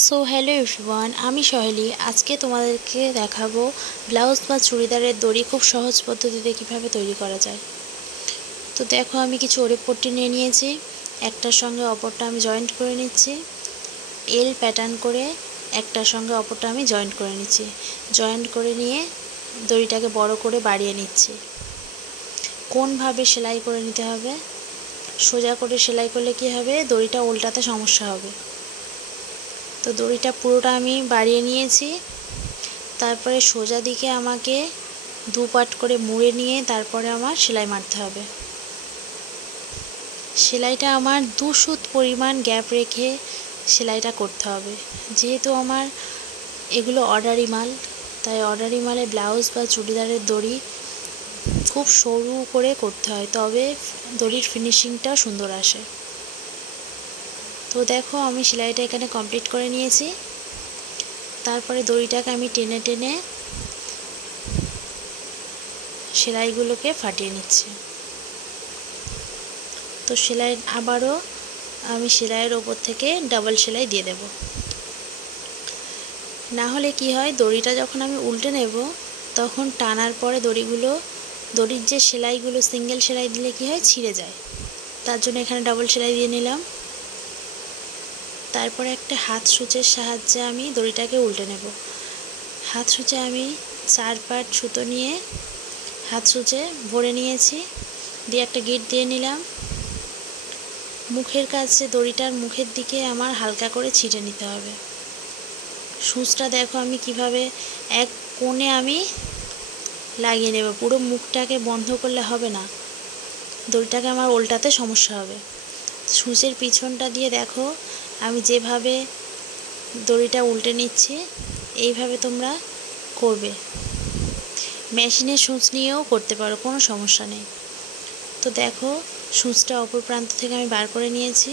So hello everyone, আমি সহেলি। আজকে তোমাদেরকে দেখাবো ব্লাউজ বা চুড়িদারের দড়ি খুব সহজ পদ্ধতিতে কীভাবে তৈরি করা যায়। তো দেখো, আমি কিছু ওড়ে পট্টি নিয়ে নিয়েছি, একটার সঙ্গে অপরটা আমি জয়েন্ট করে নিচ্ছি। এল প্যাটার্ন করে একটার সঙ্গে অপরটা আমি জয়েন্ট করে নিচ্ছি। জয়েন্ট করে নিয়ে দড়িটাকে বড় করে বাড়িয়ে নিচ্ছি। কোনভাবে সেলাই করে নিতে হবে, সোজা করে সেলাই করলে কী হবে, দড়িটা উল্টাতে সমস্যা হবে। তো দড়িটা পুরোটা আমি বাড়িয়ে নিয়েছি। তারপরে সোজা দিকে আমাকে দু পাট করে মুড়ে নিয়ে তারপরে আমার সেলাই মারতে হবে। সেলাইটা আমার 2 সুত পরিমাণ গ্যাপ রেখে সেলাইটা করতে হবে। যেহেতু আমার এগুলো অর্ডারি মাল, তাই অর্ডারি মালে ব্লাউজ বা চুড়িদারের দড়ি খুব সরু করে করতে হয়, তবে দড়ির ফিনিশিংটা সুন্দর আসে। তো দেখো, আমি সেলাইটা এখানে কমপ্লিট করে নিয়েছি। তারপরে দড়িটাকে আমি টেনে টেনে সেলাইগুলোকে ফাটিয়ে নিচ্ছি। তো সেলাই আবারও আমি সেলাইয়ের ওপর থেকে ডাবল সেলাই দিয়ে দেব। না হলে কি হয়, দড়িটা যখন আমি উল্টে নেব তখন টানার পরে দড়ির যে সেলাইগুলো সিঙ্গেল সেলাই দিলে কি হয়, ছিঁড়ে যায়। তার জন্য এখানে ডাবল সেলাই দিয়ে নিলাম। তারপরে একটা হাত সূচের সাহায্যে আমি দড়িটাকে উল্টে নেব। হাত সূচে আমি 4 পাট সুতো নিয়ে হাত সূচে ভরে নিয়েছি, দিয়ে একটা গিট দিয়ে নিলাম। মুখের কাছে দড়িটার মুখের দিকে আমার হালকা করে ছিটে নিতে হবে। সূচটা দেখো আমি কিভাবে এক কোণে আমি লাগিয়ে নেব। পুরো মুখটাকে বন্ধ করলে হবে না, দড়িটাকে আমার উল্টাতে সমস্যা হবে। সূচের পিছনটা দিয়ে দেখো আমি যেভাবে দড়িটা উল্টে নিচ্ছি, এইভাবে তোমরা করবে। মেশিনের সূচ নিয়েও করতে পারো, কোনো সমস্যা নেই। তো দেখো, সূচটা অপর প্রান্ত থেকে আমি বার করে নিয়েছি।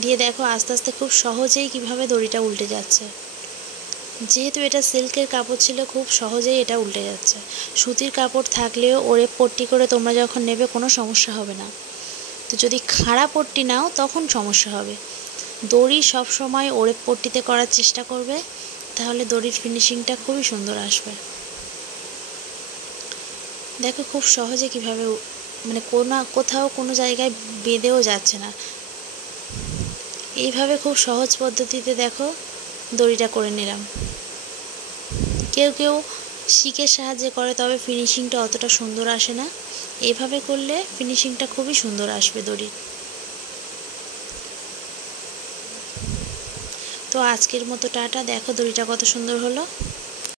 দিয়ে দেখো আস্তে আস্তে খুব সহজেই কিভাবে দড়িটা উল্টে যাচ্ছে। যেহেতু এটা সিল্কের কাপড় ছিল, খুব সহজেই এটা উল্টে যাচ্ছে। সুতির কাপড় থাকলেও ওড়ে পট্টি করে তোমরা যখন নেবে কোনো সমস্যা হবে না। তো যদি খাড়া পট্টি নাও তখন সমস্যা হবে। দড়ি সব সময় ওড়ে পট্টিতে করার চেষ্টা করবে, তাহলে দড়ির ফিনিশিংটা খুবই সুন্দর আসবে। দেখো খুব সহজে কিভাবে কোথাও কোনো জায়গায় বেঁধেও যাচ্ছে না। এইভাবে খুব সহজ পদ্ধতিতে দেখো দড়িটা করে নিলাম। কেউ কেউ শিকের সাহায্যে করে, তবে ফিনিশিংটা অতটা সুন্দর আসে না। এইভাবে করলে ফিনিশিংটা খুবই সুন্দর আসবে দড়ির। তো আজকের মতো টাটা। দেখো দড়িটা কত সুন্দর হলো।